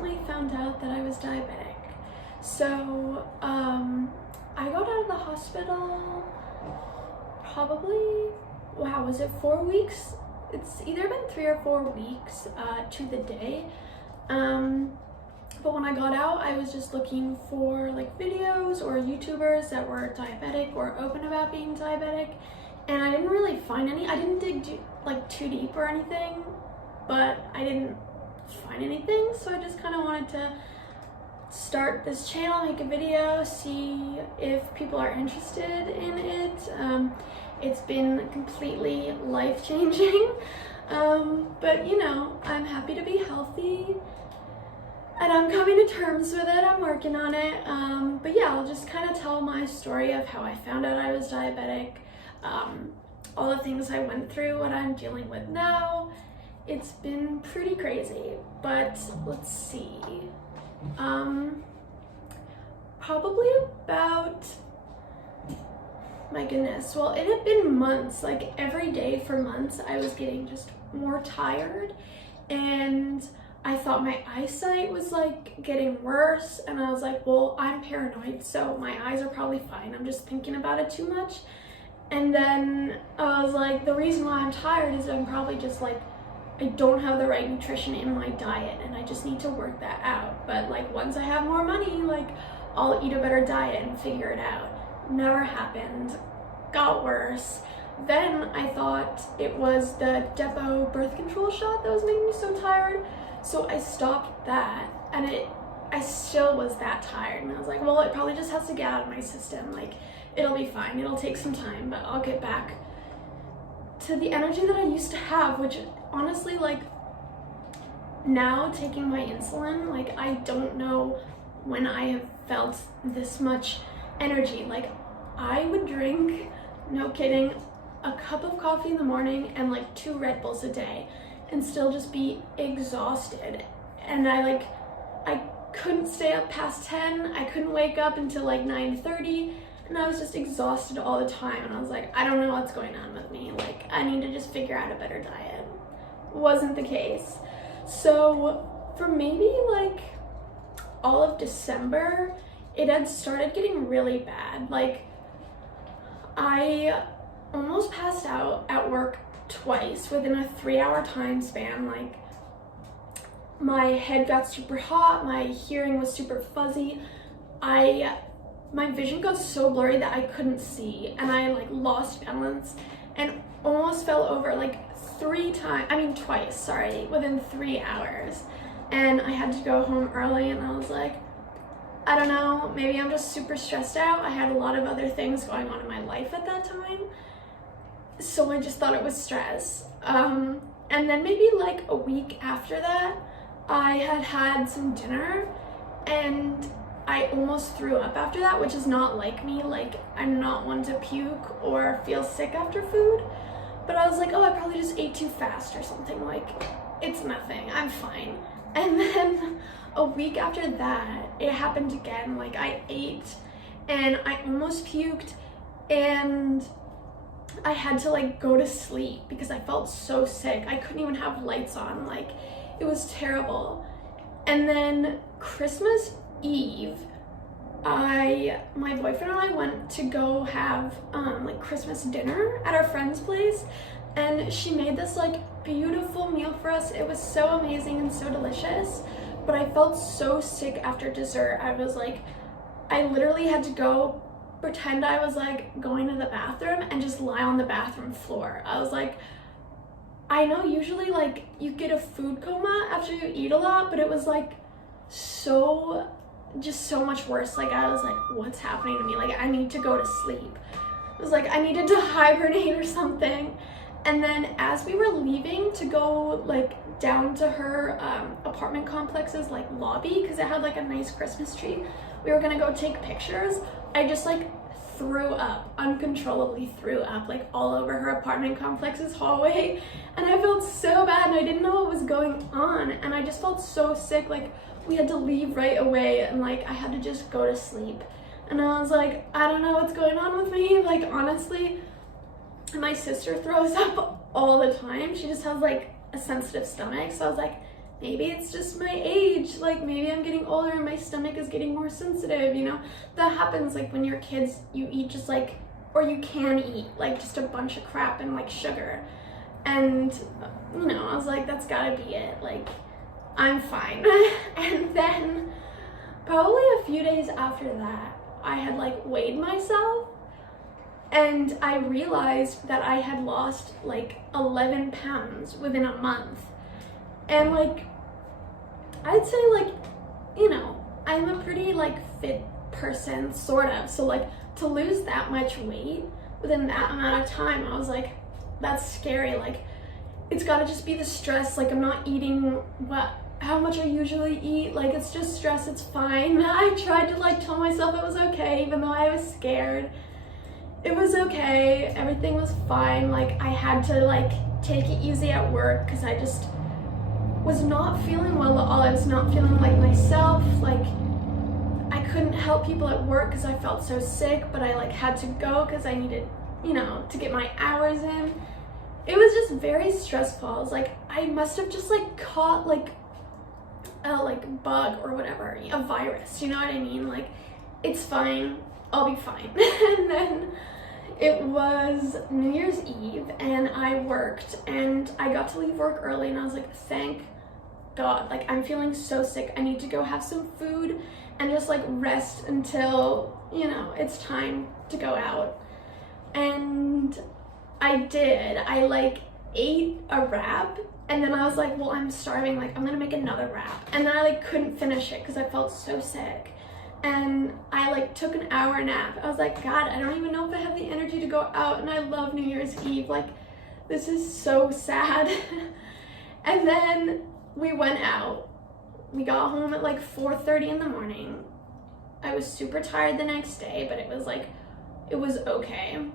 recently found out that I was diabetic. So I got out of the hospital probably, wow, was it 4 weeks? It's either been 3 or 4 weeks to the day. But when I got out, I was just looking for like videos or YouTubers that were diabetic or open about being diabetic, and I didn't really find any. I didn't dig too deep or anything, but I didn't find anything, so I just kind of wanted to start this channel, make a video, see if people are interested in it. It's been completely life-changing, but you know, I'm happy to be healthy and I'm coming to terms with it. I'm working on it. But yeah, I'll just kind of tell my story of how I found out I was diabetic, all the things I went through, what I'm dealing with now. It's been pretty crazy, but let's see. Probably about, my goodness, well, it had been months, like every day for months, I was getting just more tired, and I thought my eyesight was like getting worse, and I was like, well, I'm paranoid, so my eyes are probably fine. I'm just thinking about it too much. And then I was like, the reason why I'm tired is I'm probably just like, I don't have the right nutrition in my diet, and I just need to work that out. But like once I have more money, like I'll eat a better diet and figure it out. Never happened, got worse. Then I thought it was the Depo birth control shot that was making me so tired. So I stopped that, and I still was that tired, and I was like, well, it probably just has to get out of my system. Like, it'll be fine. It'll take some time, but I'll get back to the energy that I used to have, which honestly, like, now taking my insulin, like, I don't know when I have felt this much energy. Like, I would drink, no kidding, a cup of coffee in the morning and like 2 Red Bulls a day, and still just be exhausted. And I couldn't stay up past 10. I couldn't wake up until like 9:30, and I was just exhausted all the time. And I was like, I don't know what's going on with me. Like, I need to just figure out a better diet. Wasn't the case. So for maybe like all of December, it had started getting really bad. Like, I almost passed out at work twice within a 3-hour time span. Like, my head got super hot, my hearing was super fuzzy, my vision got so blurry that I couldn't see, and I like lost balance and almost fell over like twice, sorry, within 3 hours. And I had to go home early, and I was like, I don't know, maybe I'm just super stressed out. I had a lot of other things going on in my life at that time, so I just thought it was stress. And then maybe like a week after that, I had some dinner, and I almost threw up after that, which is not like me. Like, I'm not one to puke or feel sick after food, but I was like, oh, I probably just ate too fast or something. Like, it's nothing, I'm fine. And then a week after that, it happened again. Like, I ate and I almost puked, and I had to like go to sleep because I felt so sick. I couldn't even have lights on. Like, it was terrible. And then Christmas Eve, my boyfriend and I went to go have like Christmas dinner at our friend's place, and she made this like beautiful meal for us. It was so amazing and so delicious, but I felt so sick after dessert. I was like, I literally had to go pretend I was like going to the bathroom and just lie on the bathroom floor. I was like, I know usually like you get a food coma after you eat a lot, but it was like so much worse. Like, I was like, what's happening to me? Like, I need to go to sleep. It was like I needed to hibernate or something. And then as we were leaving to go like down to her apartment complex's like lobby, because it had like a nice Christmas tree, we were gonna go take pictures, I just like threw up, uncontrollably threw up like all over her apartment complex's hallway, and I felt so bad, and I didn't know what was going on, and I just felt so sick. Like, we had to leave right away, and like I had to just go to sleep, and I was like, I don't know what's going on with me. Like, honestly, my sister throws up all the time. She just has like a sensitive stomach, so I was like, maybe it's just my age, like maybe I'm getting older and my stomach is getting more sensitive, you know? That happens like when you're kids, you eat just like, or you can eat like just a bunch of crap and like sugar. And, you know, I was like, that's gotta be it, like, I'm fine. And then probably a few days after that, I had like weighed myself and I realized that I had lost like 11 pounds within a month. And like, I'd say like, you know, I'm a pretty like fit person, sort of. So like to lose that much weight within that amount of time, I was like, that's scary. Like, it's gotta just be the stress. Like, I'm not eating how much I usually eat. Like, it's just stress, it's fine. I tried to like tell myself it was okay, even though I was scared. It was okay, everything was fine. Like, I had to like take it easy at work because I just was not feeling well at all. I was not feeling like myself. Like, I couldn't help people at work because I felt so sick, but I like had to go because I needed, you know, to get my hours in. It was just very stressful. I was like, I must have just like caught like a bug or whatever, a virus, you know what I mean? Like, it's fine, I'll be fine. And then it was New Year's Eve and I worked and I got to leave work early and I was like, thank God, like I'm feeling so sick. I need to go have some food and just like rest until, you know, it's time to go out. And I did. I like ate a wrap and then I was like, well, I'm starving, like I'm gonna make another wrap. And then I like couldn't finish it because I felt so sick. And I like took an hour nap. I was like, God, I don't even know if I have the energy to go out, and I love New Year's Eve. Like, this is so sad. And then we went out. We got home at like 4:30 in the morning. I was super tired the next day, but it was okay.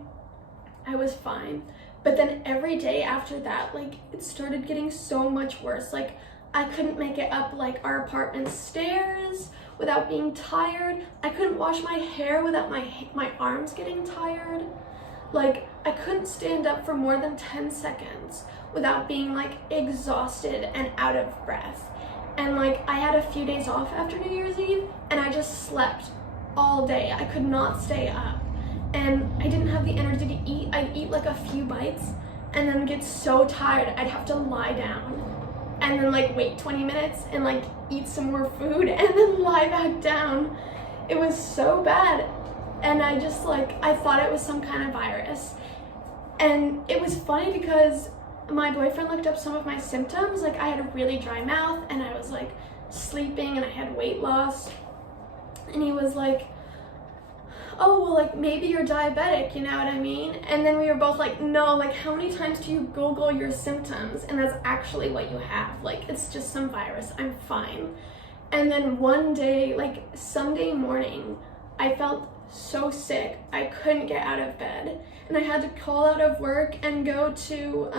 I was fine. But then every day after that, like, it started getting so much worse. Like, I couldn't make it up like our apartment stairs without being tired. I couldn't wash my hair without my arms getting tired. Like, I couldn't stand up for more than 10 seconds without being like exhausted and out of breath. And like, I had a few days off after New Year's Eve and I just slept all day. I could not stay up. And I didn't have the energy to eat. I'd eat like a few bites and then get so tired I'd have to lie down and then like wait 20 minutes and like eat some more food and then lie back down. It was so bad. And I just like, I thought it was some kind of virus. And it was funny because my boyfriend looked up some of my symptoms. Like, I had a really dry mouth and I was like sleeping and I had weight loss. And he was like, oh, well, like maybe you're diabetic, you know what I mean? And then we were both like, no, like how many times do you Google your symptoms? And that's actually what you have. Like, it's just some virus, I'm fine. And then one day, like Sunday morning, I felt so sick. I couldn't get out of bed. And I had to call out of work and go to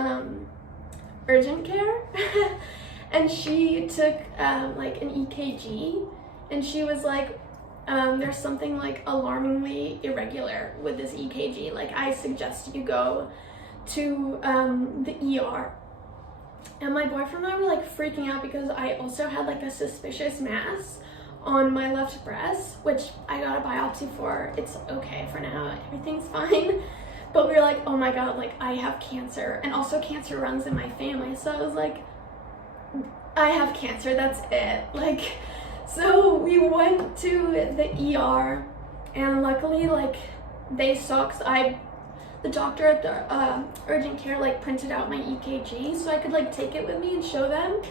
urgent care. And she took like an EKG and she was like, there's something like alarmingly irregular with this EKG. Like, I suggest you go to the ER. And my boyfriend and I were like freaking out because I also had like a suspicious mass on my left breast, which I got a biopsy for. It's okay for now, everything's fine. But we were like, oh my God, like I have cancer. And also cancer runs in my family. So I was like, I have cancer, that's it. Like, so we went to the ER and luckily like they saw, cause the doctor at the urgent care like printed out my EKG so I could like take it with me and show them.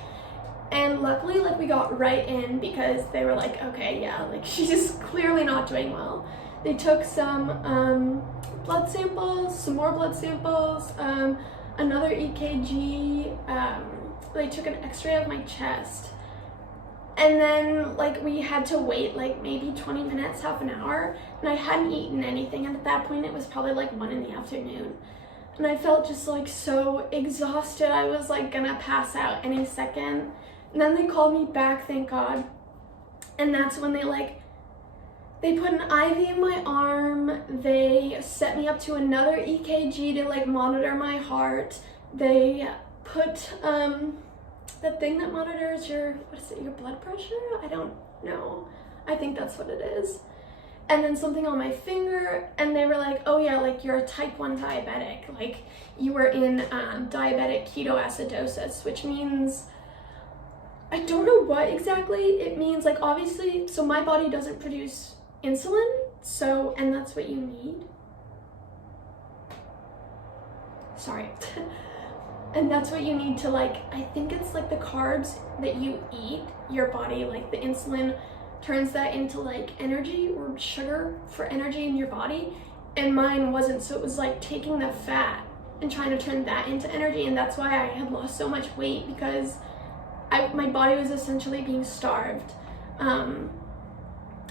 And luckily like we got right in because they were like, okay, yeah, like she's clearly not doing well. They took some blood samples, some more blood samples, another EKG, they took an x-ray of my chest. And then like we had to wait like maybe 20 minutes, half an hour, and I hadn't eaten anything, and at that point it was probably like 1 in the afternoon. And I felt just like so exhausted. I was like gonna pass out any second. And then they called me back, thank God. And that's when they put an IV in my arm. They set me up to another EKG to like monitor my heart. They put the thing that monitors your, what is it, your blood pressure? I don't know. I think that's what it is. And then something on my finger, and they were like, oh yeah, like you're a type 1 diabetic. Like you were in diabetic ketoacidosis, which means, I don't know what exactly it means. Like obviously, so my body doesn't produce insulin, so, and that's what you need. Sorry. And that's what you need to, like, I think it's like the carbs that you eat, your body, like the insulin turns that into like energy or sugar for energy in your body, and mine wasn't. So it was like taking the fat and trying to turn that into energy, and that's why I had lost so much weight, because my body was essentially being starved.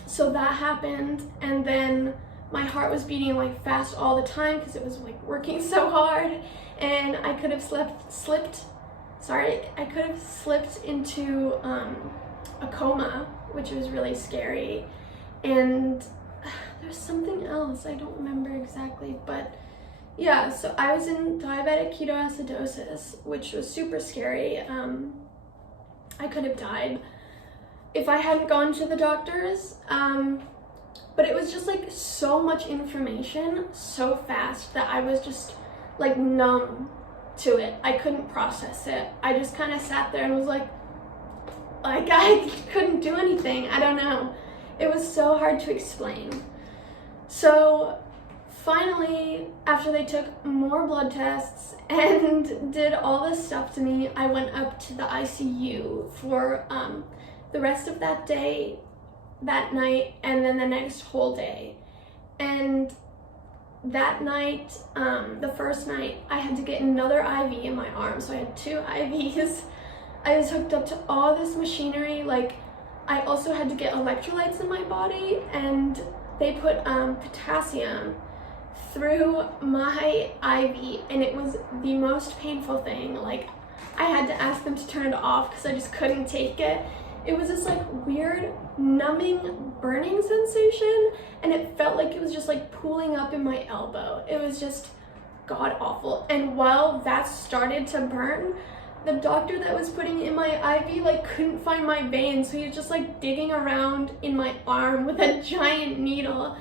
So that happened, and then my heart was beating like fast all the time because it was like working so hard, and I could have slipped into a coma, which was really scary. And there's something else, I don't remember exactly, but yeah, so I was in diabetic ketoacidosis, which was super scary. I could have died if I hadn't gone to the doctors, but it was just like so much information so fast that I was just like numb to it. I couldn't process it. I just kind of sat there and was like I couldn't do anything. I don't know. It was so hard to explain. So finally, after they took more blood tests and did all this stuff to me, I went up to the ICU for the rest of that day, that night, and then the next whole day. And that night, the first night, I had to get another IV in my arm, so I had 2 IVs. I was hooked up to all this machinery. Like, I also had to get electrolytes in my body, and they put potassium through my IV, and it was the most painful thing. Like, I had to ask them to turn it off because I just couldn't take it. It was this like weird numbing burning sensation, and it felt like it was just like pooling up in my elbow. It was just god awful. And while that started to burn, the doctor that was putting in my IV like couldn't find my veins, so he was just like digging around in my arm with a giant needle.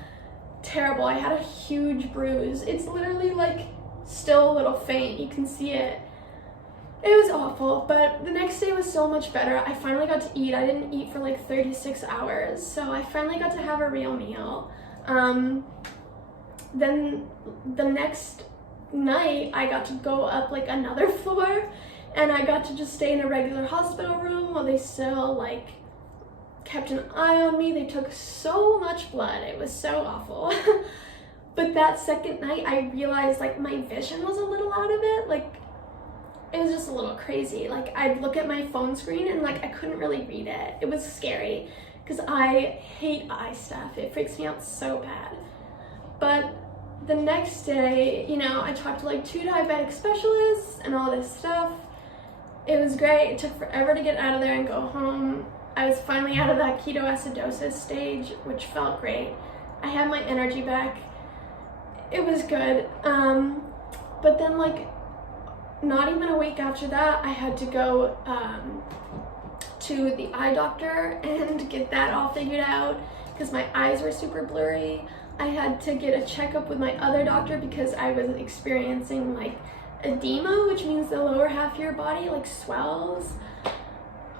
Terrible. I had a huge bruise. It's literally like still a little faint. You can see it. It was awful, but the next day was so much better. I finally got to eat. I didn't eat for like 36 hours, so I finally got to have a real meal. Then the next night, I got to go up like another floor, and I got to just stay in a regular hospital room while they still like kept an eye on me. They took so much blood. It was so awful. But that second night, I realized like my vision was a little out of it. Like, it was just a little crazy. Like, I'd look at my phone screen and like I couldn't really read it. It was scary because I hate eye stuff. It freaks me out so bad. But the next day, you know, I talked to like 2 diabetic specialists and all this stuff. It was great. It took forever to get out of there and go home. I was finally out of that ketoacidosis stage, which felt great. I had my energy back. It was good. But then like not even a week after that, I had to go to the eye doctor and get that all figured out because my eyes were super blurry. I had to get a checkup with my other doctor because I was experiencing like edema, which means the lower half of your body like swells.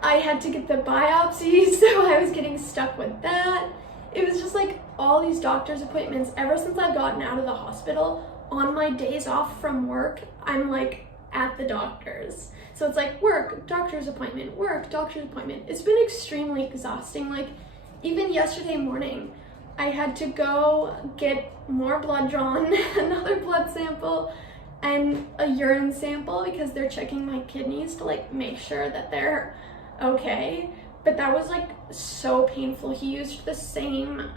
I had to get the biopsy, so I was getting stuck with that. It was just like all these doctor's appointments ever since I've gotten out of the hospital. On my days off from work, I'm like at the doctor's. So it's like work, doctor's appointment, work, doctor's appointment. It's been extremely exhausting. Like even yesterday morning, I had to go get more blood drawn, another blood sample, and a urine sample because they're checking my kidneys to like make sure that they're okay. But that was like so painful. He used the same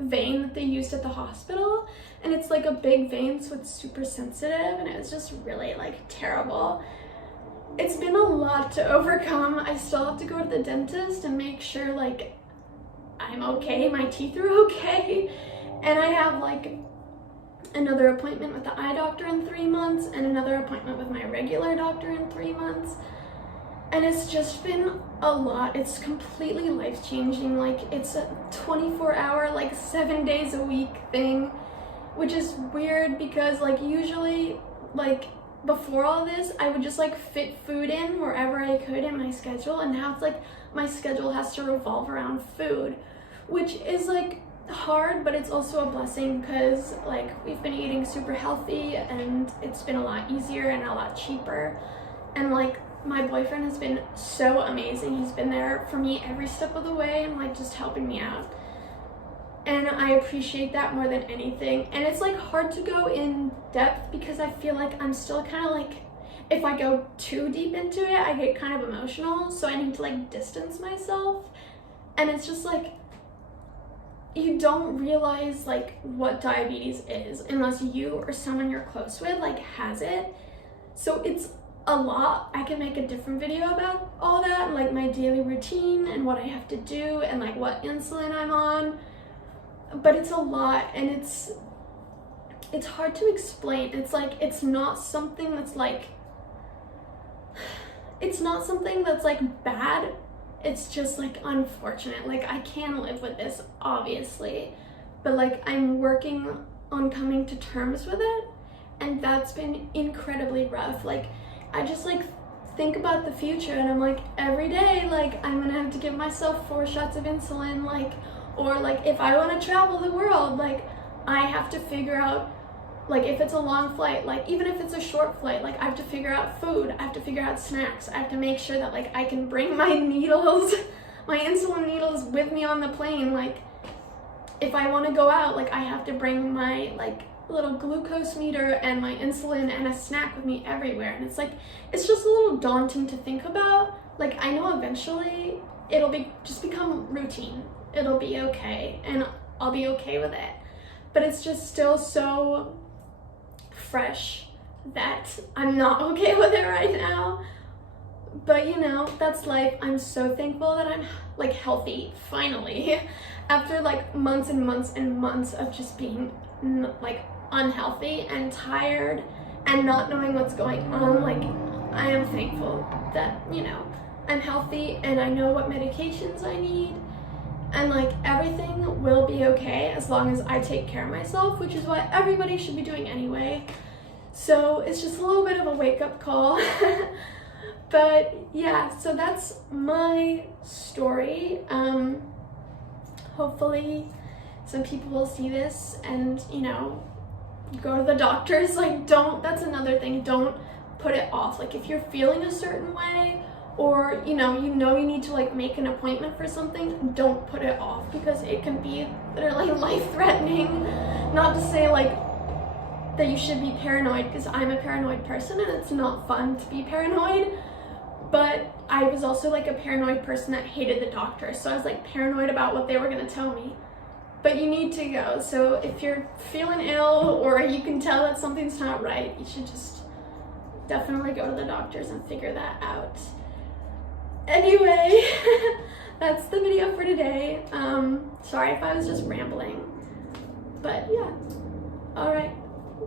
vein that they used at the hospital, and it's like a big vein, so it's super sensitive, and it was just really like terrible. It's been a lot to overcome. I still have to go to the dentist and make sure like I'm okay, my teeth are okay, and I have like another appointment with the eye doctor in 3 months and another appointment with my regular doctor in 3 months. And it's just been a lot. It's completely life-changing. Like, it's a 24-hour, like 7 days a week thing, which is weird because like usually, like before all this, I would just like fit food in wherever I could in my schedule, and now it's like my schedule has to revolve around food, which is like hard, but it's also a blessing because like we've been eating super healthy and it's been a lot easier and a lot cheaper. And like my boyfriend has been so amazing. He's been there for me every step of the way and like just helping me out. And I appreciate that more than anything. And it's like hard to go in depth because I feel like I'm still kind of like, if I go too deep into it, I get kind of emotional. So I need to like distance myself. And it's just like, you don't realize like what diabetes is unless you or someone you're close with like has it. So it's a lot. I can make a different video about all that, like my daily routine and what I have to do and like what insulin I'm on. But it's a lot, and it's hard to explain. It's like, it's not something that's like bad. It's just like unfortunate. Like, I can live with this, obviously, but like I'm working on coming to terms with it, and that's been incredibly rough. Like, I just like think about the future, and I'm like, every day, like I'm gonna have to give myself 4 shots of insulin, like, or like if I want to travel the world, like I have to figure out, like if it's a long flight, like even if it's a short flight, like I have to figure out food, I have to figure out snacks, I have to make sure that like I can bring my needles, my insulin needles with me on the plane. Like if I want to go out, like I have to bring my like little glucose meter and my insulin and a snack with me everywhere. And it's like, it's just a little daunting to think about. Like I know eventually it'll just become routine. It'll be okay, and I'll be okay with it. But it's just still so fresh that I'm not okay with it right now. But you know, that's life. I'm so thankful that I'm like healthy, finally. After like months and months and months of just being like unhealthy and tired and not knowing what's going on, like I am thankful that, you know, I'm healthy and I know what medications I need. And like everything will be okay as long as I take care of myself, which is what everybody should be doing anyway. So it's just a little bit of a wake-up call. But yeah, so that's my story. Hopefully some people will see this and, you know, go to the doctors. Like that's another thing, don't put it off. Like if you're feeling a certain way, or you need to like make an appointment for something, don't put it off because it can be literally life-threatening. Not to say like that you should be paranoid, because I'm a paranoid person and it's not fun to be paranoid, but I was also like a paranoid person that hated the doctor, so I was like paranoid about what they were gonna tell me. But you need to go. So if you're feeling ill or you can tell that something's not right, you should just definitely go to the doctors and figure that out. Anyway, that's the video for today. Sorry if I was just rambling, but yeah. All right.